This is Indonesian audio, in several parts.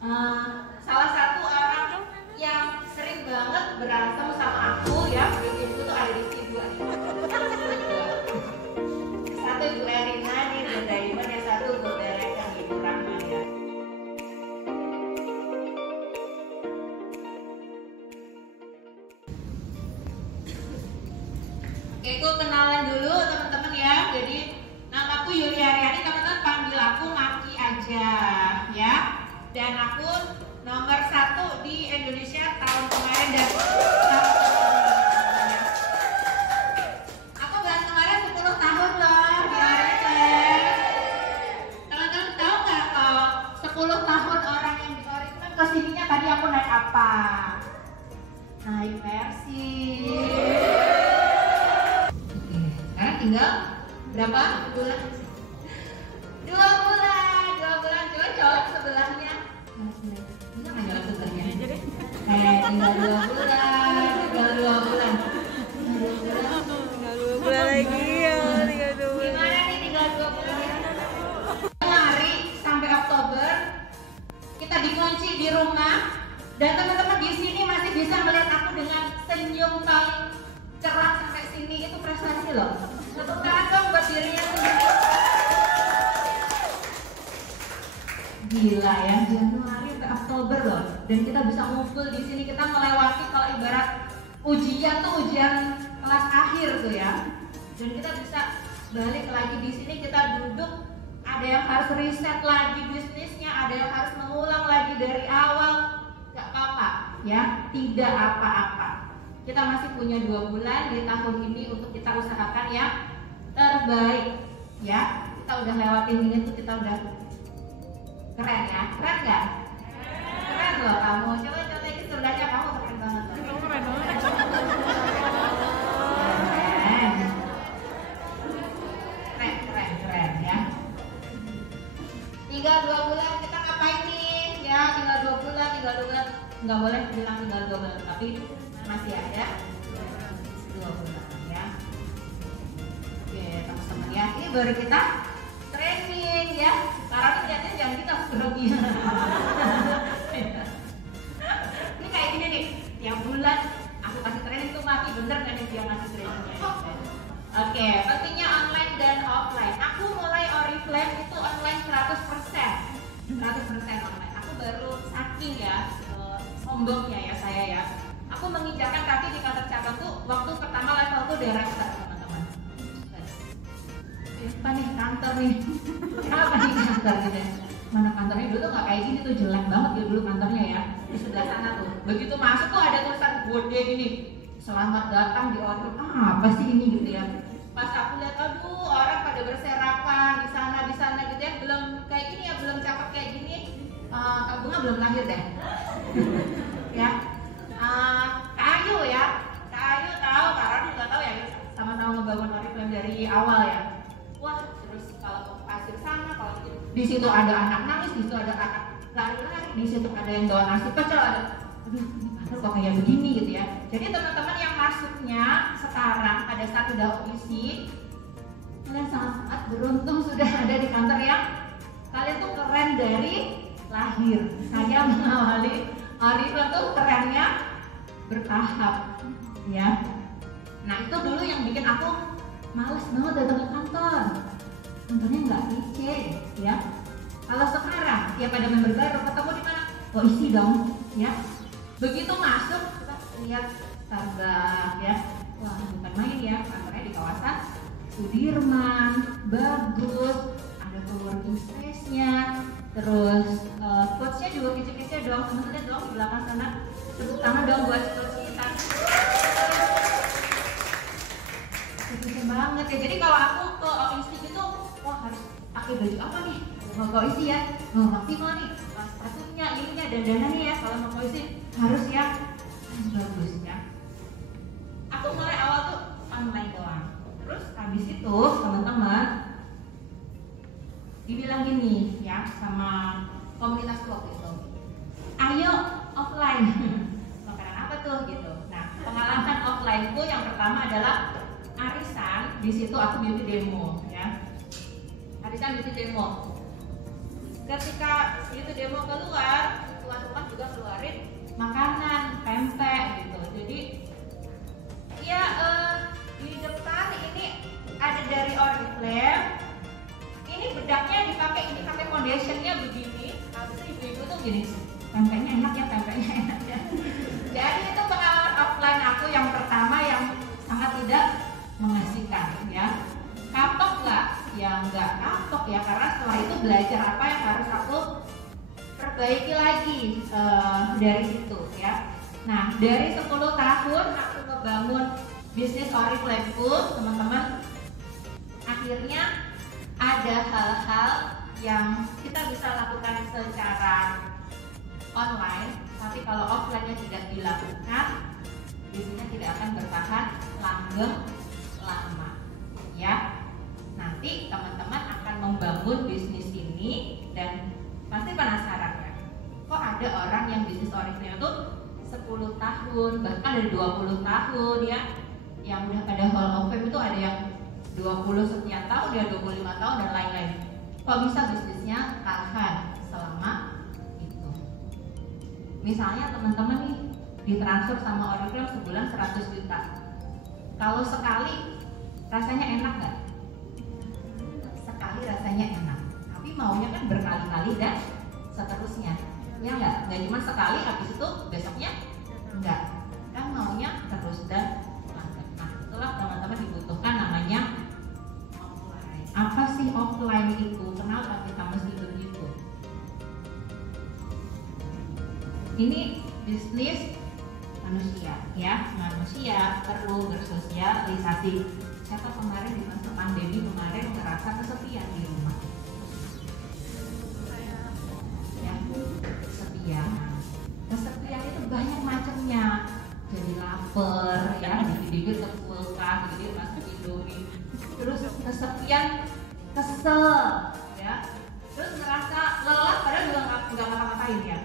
Salah satu orang yang sering banget berantem sama aku ya, itu tuh ada di sini dua. Satu Bu Erina nih, Bu Daiman, yang satu Bu Derek yang Ibu Rahma ya. Oke, aku kenalan dulu teman-teman ya. Jadi namaku Yulia Aryani, teman-teman panggil aku Maki aja ya. Dan aku nomor 1 di Indonesia tahun kemarin dan aku bulan kemarin 10 tahun loh ya. Teman-teman tahu nggak kalau 10 tahun orang yang di Oriflame kesininya tadi aku naik apa? Naik Mercy. Sekarang tinggal berapa bulan? 2 bulan, coba sebelahnya. Bisa nggak jalan sebelahnya? Tinggal 2 bulan. Tinggal 2 bulan lagi ya, tinggal 2 bulan. Gimana nih tinggal 2 bulan? Januari sampai Oktober kita dikunci di rumah dan teman-teman di sini masih bisa melihat aku dengan senyum paling cerah sampai sini. Itu prestasi loh. Tepuk tangan dong buat dirinya sendiri. Gila ya, Januari sampai Oktober loh. Dan kita bisa ngumpul di sini, kita melewati kalau ibarat ujian tuh ujian kelas akhir tuh ya. Dan kita bisa balik lagi di sini, kita duduk, ada yang harus riset lagi bisnisnya, ada yang harus mengulang lagi dari awal. Gak apa-apa ya, tidak apa-apa. Kita masih punya 2 bulan di tahun ini untuk kita usahakan yang terbaik ya. Kita udah lewatin ini tuh, kita udah keren ya, keren nggak? Keren loh kamu. Coba contohin sebelahnya, kamu keren banget. Kamu keren banget. Keren ya. Tinggal 2 bulan kita ngapain nih? Ya, tinggal 2 bulan. Nggak boleh bilang tinggal 2 bulan, tapi masih ada 2 bulan ya. Oke teman-teman ya, ini baru kita training ya. Karena ternyata jangan kita grogi. Ini kayak gini nih, tiap bulan aku kasih training tuh Maki, bener kan nih dia ngasih trainingnya. Oke, pentingnya online dan offline. Aku mulai Oriflame itu online 100% online. Aku baru saking ya sombongnya ya saya ya. Aku menginjakan kaki di kantor cabang tuh waktu pertama level tuh director teman-teman. Apa nih kantor nih? Apa nih kantor gitu ya? Mana kantornya dulu tuh nggak kayak gini tuh, jelek banget ya dulu kantornya ya, di sebelah sana tuh. Begitu masuk tuh ada tulisan gede gini, selamat datang di Oriflame. Apa sih ini gitu ya? Pas aku lihat, aduh orang pada berserakan di sana gitu ya, belum kayak gini ya, belum cakep kayak gini. Kak Bunga belum lahir deh. Ya. Kayu ya, Kayu tahu, Kak Rani juga tahu ya, sama-sama ngebangun Oriflame dari awal ya. Wah, terus kalau ke pasir sana, kalau di situ ada anak nangis, di situ ada anak lari-lari, di situ ada yang bawa nasi pecel, ada, aduh ini kantor kok kayak begini gitu ya. Jadi teman-teman yang masuknya sekarang pada saat udah OIC, kalian sangat beruntung sudah ada di kantor yang kalian tuh keren dari lahir. Saya mengawali Oriflame tuh kerennya bertahap ya. Nah itu dulu yang bikin aku males banget datang ke kantor. Kantornya nggak kece ya. Kalau sekarang ya pada member baru ketemu di mana? Oh isi dong ya. Begitu masuk kita lihat Starbucks ya. Wah bukan main ya, kantornya di kawasan Sudirman, bagus, ada co-working space-nya, terus coach-nya juga kece-kece dong, teman-teman dong di belakang sana. Tepuk tangan dong buat coach kita. Kece banget ya. Jadi kalau aku ke OIC itu, wah harus pakai baju apa nih? Mau ke OIC ya, mau maksimal nih, sepatunya, ininya, dandanannya ya. Kalau mau ke OIC harus yang bagus ya. Aku mulai awal tuh online doang. Terus habis itu teman-teman dibilang gini ya sama komunitas waktu itu, ayo offline. Makanan apa tuh gitu. Nah pengalaman offline itu yang pertama adalah arisan. Di situ aku beauty demo ya. Arisan beauty demo. Ketika beauty demo keluar, gini, tempenya enak ya, tempenya enak ya. Jadi itu pengalaman offline aku yang pertama yang sangat tidak mengasihkan ya. Kapok nggak? Ya nggak kapok ya, karena setelah itu belajar apa yang harus aku perbaiki lagi dari situ ya. Nah, dari 10 tahun aku ngebangun bisnis Oriflame, teman-teman, akhirnya ada hal-hal yang kita bisa lakukan secara online, tapi kalau offline-nya tidak dilakukan, bisnisnya tidak akan bertahan langgeng lama ya. Nanti teman-teman akan membangun bisnis ini dan pasti penasaran ya, kok ada orang yang bisnis Oriflame itu 10 tahun, bahkan dari 20 tahun ya, yang udah pada Hall of Fame itu ada yang 20 sekian tahun, ya 25 tahun dan lain-lain. Kok bisa bisnisnya tahan selama itu? Misalnya teman-teman nih ditransfer sama Oriflame sebulan 100 juta. Kalau sekali rasanya enak nggak? Sekali rasanya enak, tapi maunya kan berkali-kali dan seterusnya. Ya nggak cuma sekali habis itu besoknya enggak, kan maunya terus dan lanjut. Nah, itulah teman-teman dibutuhkan namanya offline. Apa sih offline itu? Kenapa kita mesti begitu? Ini bisnis manusia ya, manusia perlu bersosialisasi. Siapa kemarin di masa pandemi kemarin ngerasa kesepian di rumah? Kesepian itu banyak macamnya, jadi lapar ya, dikit-dikit ke kulkas, dikit-dikit masuk Indomie, terus kesepian, kesel ya, terus ngerasa lelah padahal juga nggak ngapa-ngapain ya,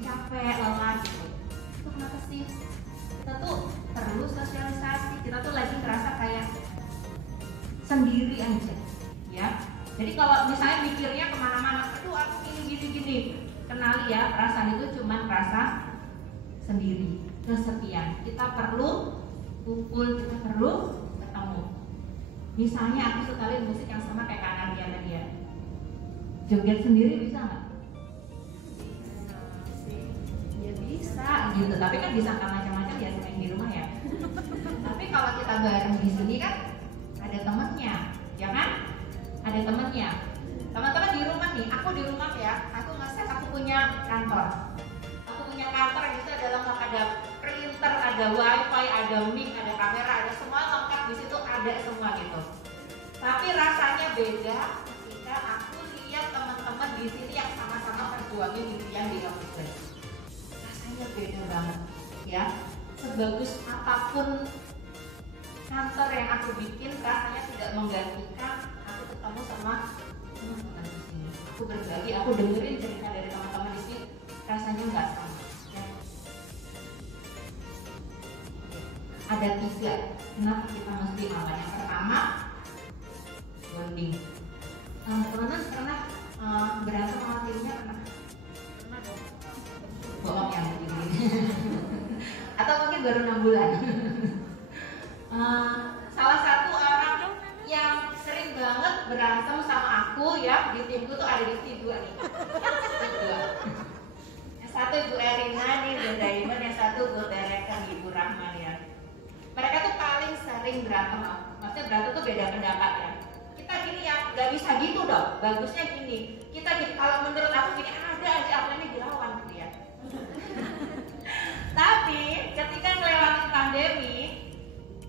capek, lelah gitu. Itu kenapa sih? Kita tuh perlu sosialisasi, kita tuh lagi ngerasa kayak sendiri aja ya. Jadi kalau misalnya mikirnya kemana-mana, aduh aku gini-gini, kenali ya, perasaan itu cuma rasa sendiri, kesepian. Kita perlu kumpul, kita perlu ketemu. Misalnya aku sekali musik yang sama kayak Kak Nadia tadi ya, joget sendiri bisa nggak? Ya bisa gitu, tapi kan bisa macam-macam ya, selain di rumah ya. Tapi kalau kita bareng di sini kan ada temennya, ya kan? Ada temennya. Teman-teman di rumah nih, aku di rumah ya, aku punya kantor. Aku punya kantor yang itu adalah ada printer, ada wifi, ada mic, ada kamera, ada semua lengkap di situ, ada semua gitu. Tapi rasanya beda ketika aku lihat teman-teman di sini yang sama-sama perjuangin impian di Oriflame. Rasanya beda banget ya. Sebagus apapun kantor yang aku bikin, rasanya tidak menggantikan aku ketemu sama teman-teman di sini. Aku berbagi, aku dengerin cerita dari teman-teman di sini, rasanya nggak sama. Ya. Ada 3, kenapa kita mesti awal. Yang pertama, bonding. Teman-teman pernah berantem sama timnya pernah? Pernah dong. Bohong ya begini. Atau mungkin baru 6 bulan. Salah satu orang yang sering banget berantem sama aku ya di timku tuh ada di tim 2 nih. Yang satu Ibu Erina nih, Bu Diamond, yang satu Bu Director Ibu Rahman ya. Mereka tuh paling sering berantem. Maksudnya berantem tuh beda pendapat ya. Kita gini ya, nggak bisa gitu dong. Bagusnya gini. Kita gini, kalau menurut aku gini, ada aja apa ini dilawan gitu ya. Tapi ketika ngelewatin pandemi,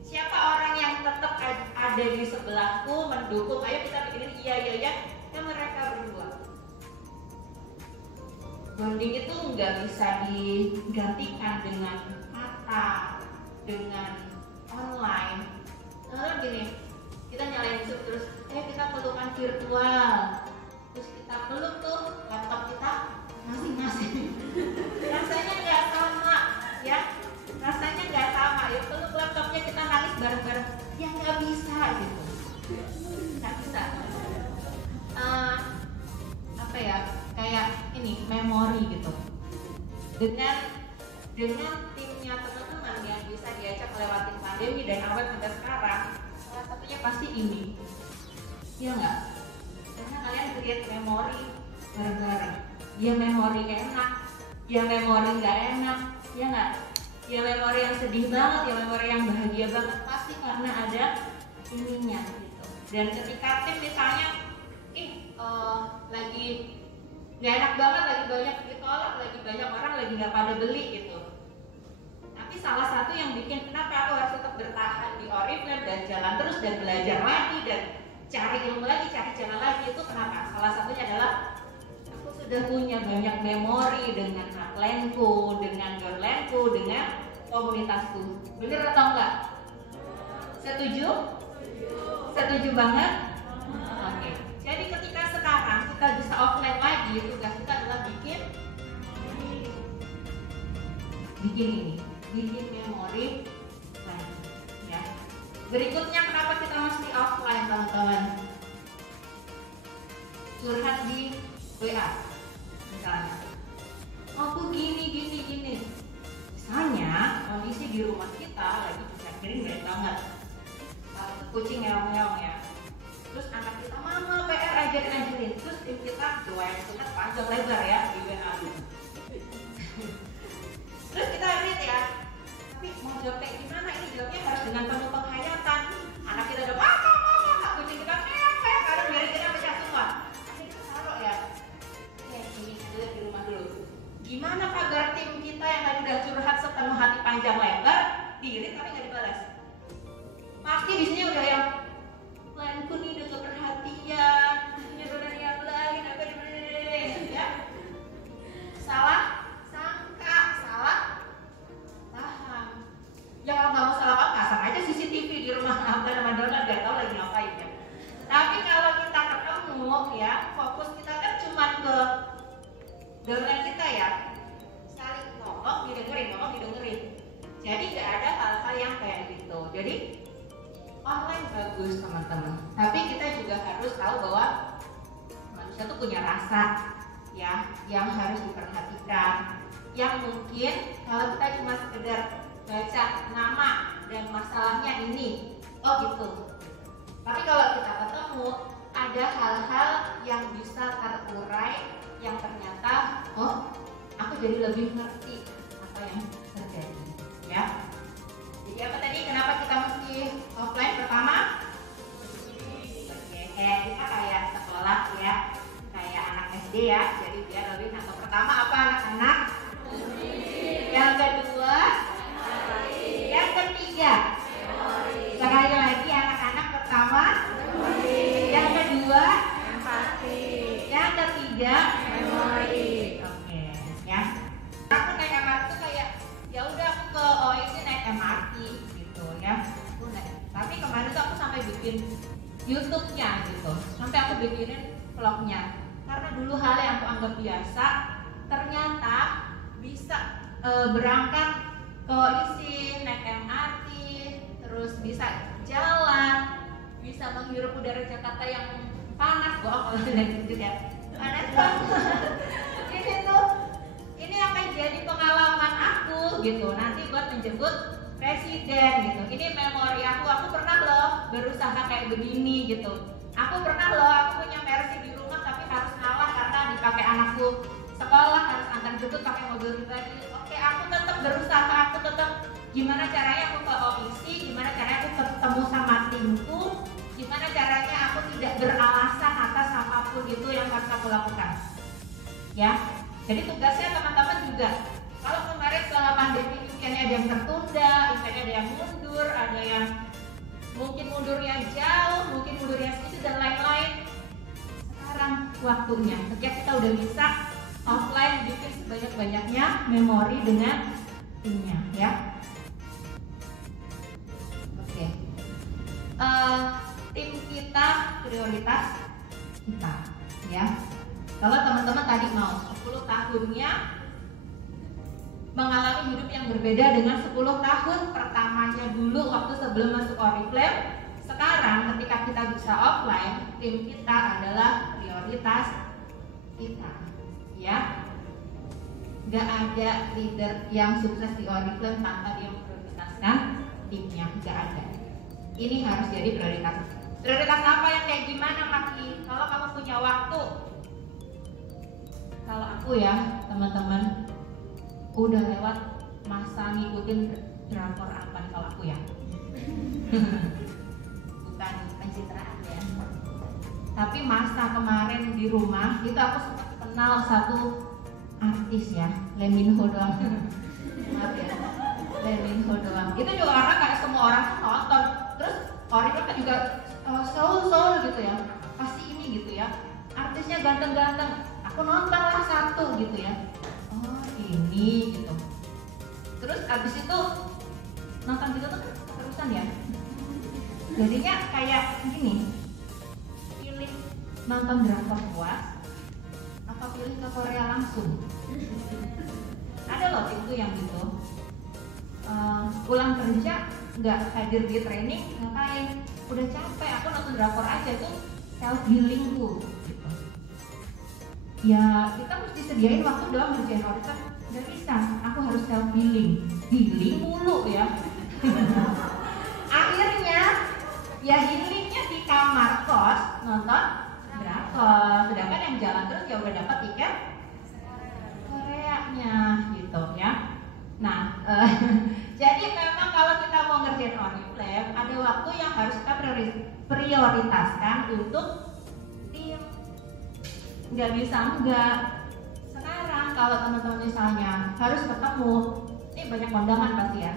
siapa orang yang tetap ada di sebelahku mendukung, ayo kita bikinin iya ya mereka berdua. Bonding itu nggak bisa digantikan dengan kata, dengan online. Lalu gini, kita nyalain Zoom terus, kita pelukan virtual, terus kita peluk tuh laptop kita masing-masing. Rasanya nggak sama ya. Rasanya nggak sama ya, peluk laptopnya kita nangis bareng-bareng, ya nggak bisa gitu, nggak bisa. Apa ya, kayak ini memori gitu. Dengan timnya teman-teman yang bisa diajak lewatin pandemi dan awet sampai sekarang, salah satunya pasti ini, ya nggak? Karena kalian create memori bareng-bareng. Ya memori enak, ya memori nggak enak, ya nggak? Ya memori yang sedih banget, ya memori yang bahagia banget, pasti karena ada ininya gitu. Dan ketika tim misalnya, lagi nggak enak banget, lagi banyak ditolak, lagi banyak orang lagi nggak pada beli gitu. Tapi salah satu yang bikin kenapa aku harus tetap bertahan di Oriflame dan jalan terus dan belajar lagi dan cari ilmu lagi, cari jalan lagi itu kenapa? Salah satunya adalah aku sudah punya banyak memori dengan upline-ku, dengan downline-ku, dengan komunitasku. Bener atau enggak? Setuju? Setuju banget? Oke. Jadi ketika sekarang kita bisa offline lagi, tugas kita adalah bikin ini, bikin memori lagi. Ya. Berikutnya kenapa kita mesti offline, teman-teman? Curhat di WA, misalnya. Aku gini. Misalnya kondisi di rumah kita lagi bisa kering banget. Kucing ngeong-ngeong ya. Terus anak kita, mama PR ajarin. Terus tim kita doain sunat panjang lebar ya di WA. Terus kita read ya. Tapi mau jawab kayak gimana? Ini jawabnya harus dengan penuh penghayatan. Anak kita udah mama, kucing kita meong, kadang dari kita pecah semua. Akhirnya kita taruh ya. Ini dulu di rumah dulu. Gimana agar tim kita yang tadi udah curhat sepenuh hati panjang lebar, diirit tapi nggak dibalas? Pasti di sini udah yang planku nih udah keperhatian, udah yang lain apa ya? Salah sangka, salah paham. Ya kalau nggak mau salah paham, pasang aja CCTV di rumah Abang sama Donald, nggak tahu lagi ngapain ya. Tapi kalau kita ketemu ya, fokus kita kan cuma ke downline kita ya, saling ngomong didengerin. Jadi nggak ada hal-hal yang kayak gitu. Jadi online bagus teman-teman. Tapi kita juga harus tahu bahwa manusia tuh punya rasa ya, yang harus diperhatikan. Yang mungkin kalau kita cuma sekedar baca nama dan masalahnya ini, oh gitu. Tapi kalau kita ketemu, ada hal-hal yang bisa terurai, yang ternyata, oh, aku jadi lebih ngerti apa yang terjadi, ya. Jadi apa tadi? Kenapa kita mesti offline? Pertama, kayak kita kayak sekolah ya, kayak anak SD ya. Jadi biar lebih nangkep. Pertama apa anak-anak? Yang kedua, yang ketiga. Sekali lagi anak-anak pertama, yang kedua, yang ketiga, memori. Oke, ya. Aku naik MRT tuh kayak ya udah aku ke OIC naik MRT gitu ya. Tapi kemarin tuh aku sampai bikin YouTube-nya gitu. Sampai aku bikinin vlognya. Karena dulu hal yang aku anggap biasa ternyata bisa berangkat ke OIC, naik MRT, terus bisa jalan, bisa menghirup udara Jakarta yang panas, kalau naik gitu ya. Panas banget. Ini akan jadi pengalaman aku gitu. Nanti buat menjemput presiden gitu. Ini memori aku pernah loh berusaha kayak begini gitu. Aku pernah loh, aku punya Mercy di rumah tapi harus ngalah karena dipakai anakku sekolah, harus antar jemput pakai mobil pribadi. Oke, aku tetap berusaha, aku tetap gimana caranya aku ke OIC, gimana caranya aku ketemu sama timku, gimana caranya aku tidak beralasan atas apapun itu yang harus aku lakukan. Ya, jadi tugasnya teman-teman juga. Kalau kemarin selama pandemi eventnya ada yang tertunda, eventnya ada yang mundur, ada yang mungkin mundurnya jauh, mungkin mundurnya sedikit dan lain-lain. Sekarang waktunya, ketika kita udah bisa offline bikin sebanyak-banyaknya memori dengan timnya, ya. Oke. Tim kita prioritas kita, ya. Kalau teman-teman tadi mau 10 tahunnya mengalami hidup yang berbeda dengan 10 tahun pertamanya dulu waktu sebelum masuk Oriflame. Sekarang ketika kita bisa offline, tim kita adalah prioritas kita, ya. Gak ada leader yang sukses di Oriflame tanpa dia memprioritaskan timnya, gak ada. Ini harus jadi prioritas. Prioritas apa yang kayak gimana, Maki? Kalau kamu punya waktu Kalau aku ya teman-teman udah lewat masa ngikutin drakor apa nih kalau aku ya. Bukan pencitraan ya. Tapi masa kemarin di rumah itu aku sempat kenal satu artis ya, Lee Min Ho doang. Maaf ya, Lee Min Ho doang. Itu juga karena kayak semua orang nonton. Terus orang kan juga Seoul gitu ya, pasti ini gitu ya. Artisnya ganteng-ganteng. Aku nonton lah satu gitu ya. Oh ini gitu. Terus abis itu nonton gitu tuh terusan ya. Jadinya kayak gini. Pilih nonton drakor puas apa pilih ke Korea langsung. Ada loh itu yang gitu. Pulang kerja nggak hadir di training ngapain? Udah capek, aku nonton drakor aja tuh self healing tuh. Gitu. Ya kita mesti sediain waktu doang ngerjain order. Nggak bisa, aku harus self healing. Healing mulu ya. Akhirnya ya healingnya di kamar kos nonton drakor. Sedangkan yang jalan terus ya udah dapat tiket Koreanya gitu ya. Nah, jadi memang kalau kita mau ngerjain Oriflame ada waktu yang harus kita prioritaskan untuk tim. Nggak bisa enggak. Sekarang kalau teman-teman misalnya harus ketemu, ini banyak kondangan pasti ya.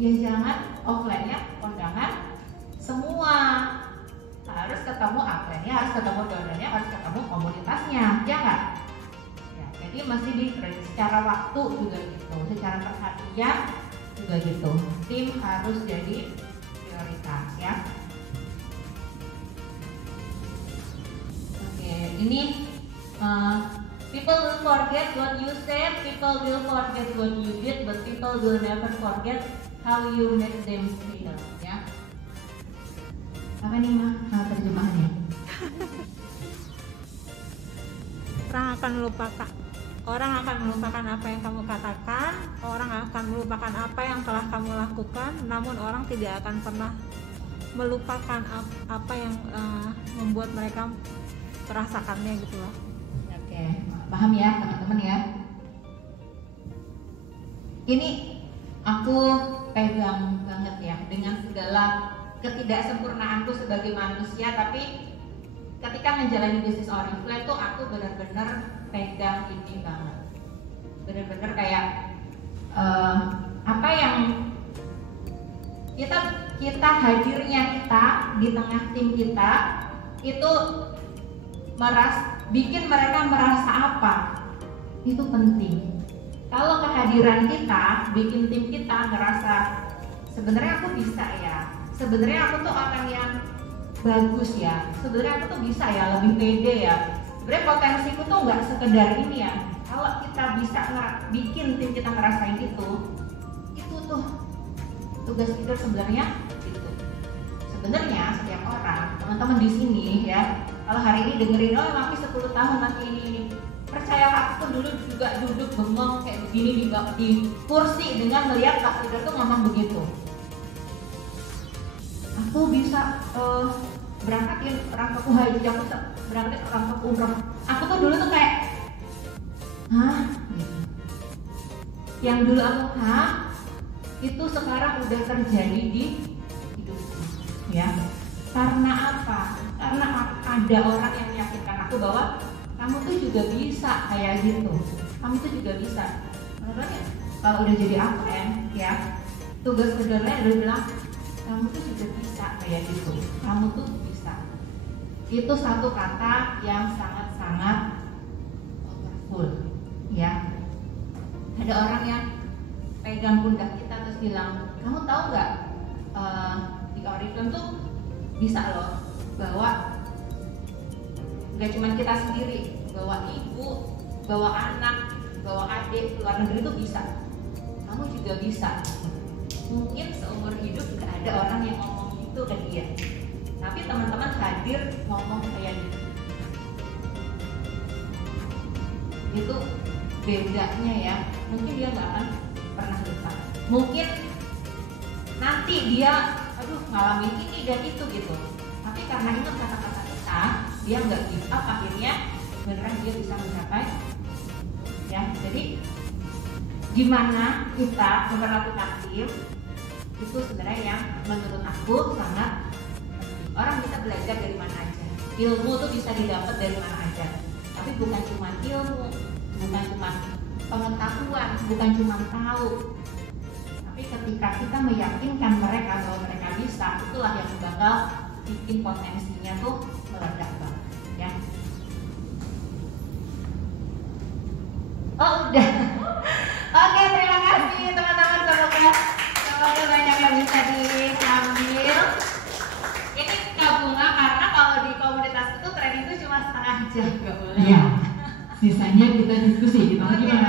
Ya jangan offline-nya kondangan semua. Harus ketemu offline-nya, harus ketemu donornya, harus ketemu komunitasnya, ya nggak? Ya, jadi masih di secara waktu juga gitu, secara perhatian juga gitu. Tim harus jadi prioritas ya. Oke, ini people will forget what you said, people will forget what you did, but people will never forget how you made them feel ya. Apa nih mah terjemahannya? Orang akan melupakan apa yang kamu katakan, orang akan melupakan apa yang telah kamu lakukan, namun orang tidak akan pernah melupakan apa yang membuat mereka merasakannya gitu loh. Oke, paham ya teman-teman ya. Ini aku pegang banget ya dengan segala ketidaksempurnaanku sebagai manusia, tapi ketika menjalani bisnis Oriflame tuh aku benar-benar pegang ini banget. Benar-benar kayak apa yang kita hadirnya kita di tengah tim kita itu bikin mereka merasa apa? Itu penting. Kalau kehadiran kita bikin tim kita ngerasa sebenarnya aku bisa ya, sebenarnya aku tuh orang yang bagus ya, sebenarnya aku tuh bisa ya, lebih pede ya. Sebenarnya potensiku tuh nggak sekedar ini ya. Kalau kita bisa bikin tim kita ngerasain itu tuh tugas kita sebenarnya gitu. Sebenarnya setiap orang, teman-teman di sini ya, kalau hari ini dengerin oh Maki 10 tahun nanti ini, percayalah aku tuh dulu juga duduk bengong kayak begini di kursi dengan melihat Pak Leader tuh ngomong begitu. Aku bisa berangkatin orang ke haji, aku berangkatin orang ke umroh. Aku tuh dulu tuh kayak hah? Yang dulu aku itu sekarang udah terjadi di hidupku ya. Karena apa? Karena ada orang yang meyakinkan aku bahwa kamu tuh juga bisa kayak gitu. Kamu tuh juga bisa. Makanya kalau udah jadi APM ya, tugas keduanya udah bilang kamu tuh juga bisa kayak gitu. Kamu tuh bisa. Itu satu kata yang sangat-sangat powerful ya. Ada orang yang pegang pundak kita terus bilang, kamu tahu nggak di Oriflame tuh bisa loh bawa nggak cuma kita sendiri, bawa ibu, bawa anak, bawa adik ke luar negeri tuh bisa. Kamu juga bisa. Mungkin seumur hidup nggak ada orang yang ngomong itu ke dia, tapi teman-teman hadir ngomong kayak gitu. Itu bedanya ya. Mungkin dia nggak akan pernah lupa. Mungkin nanti dia ngalamin ini dan itu gitu. Tapi karena ingat kata-kata kita, dia nggak give up, akhirnya beneran dia bisa mencapai ya. Jadi gimana kita memperlakukan tim itu sebenarnya yang menurut aku sangat penting. Orang bisa belajar dari mana aja, ilmu tuh bisa didapat dari mana aja, tapi bukan cuma ilmu, bukan cuma pengetahuan, bukan cuma tahu, tapi ketika kita meyakinkan mereka bahwa mereka bisa, itulah yang bakal bikin potensinya tuh meledak banget ya. Oh udah. Oke, terima kasih teman-teman, semoga banyak yang bisa diambil. Ini Kak Bunga, karena kalau di komunitas itu tren itu cuma setengah jam, nggak boleh. Iya. Sisanya kita diskusi, kita gimana